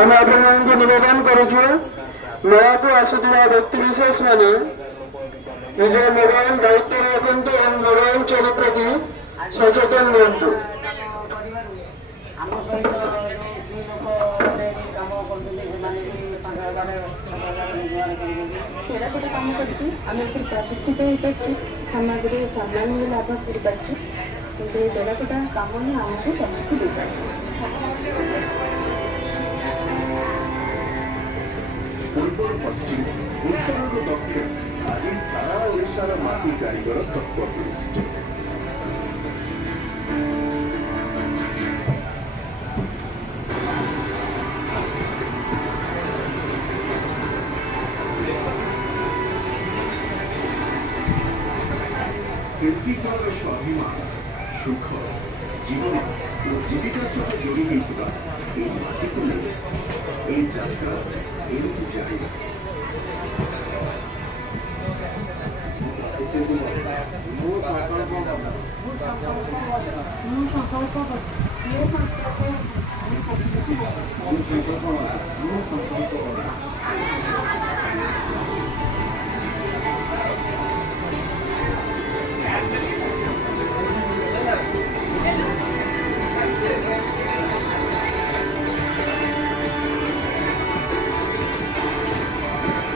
ଆମେ ଆପଣମାନଙ୍କୁ ନିବେଦନ କରୁଛୁ ମେଳାକୁ ଆସୁଥିବା ବ୍ୟକ୍ତିବିଶେଷ ମାନେ ନିଜ ମୋବାଇଲ ଦାୟିତ୍ୱ ରଖନ୍ତୁ ଏବଂ ମୋବାଇଲ ଚୋରି ପ୍ରତି ସଚେତନ ହୁଅନ୍ତୁ। ଆମ ସହିତ ଯେଉଁ ଲୋକମାନେ କାମ କରୁଛନ୍ତି ସେମାନେ ବି ସେଇଟା ଗୋଟେ କାମ କରିଛୁ ଆମେ ଏଥିରେ ପ୍ରତିଷ୍ଠିତ ହେଇପାରୁଛୁ, ସମାଜରେ ସମ୍ମାନ ବି ଲାଭ କରିପାରୁଛୁ, କିନ୍ତୁ ଏ ଟେରାକୋଟା କାମ ହିଁ ଆମକୁ ସମସ୍ତେ ଦେଇପାରୁଛୁ। ପୂର୍ବରୁ ପଶ୍ଚିମ ଉତ୍ତରରୁ ଦକ୍ଷିଣ ଆଜି ସାରା ଓଡ଼ିଶାର ମାଟି କାରିଗର ତତ୍ପର। ଶିଳ୍ପୀଙ୍କର ସ୍ୱାଭିମାନ ସୁଖ ଜୀବନ ଓ ଜୀବିକା ସହ ଯୋଡ଼ି ହୋଇଥିବା ଏହି ମାଟିକୁ ନେଇ ଏହି ଯାତ୍ରା ଏମିତି ଜାରି।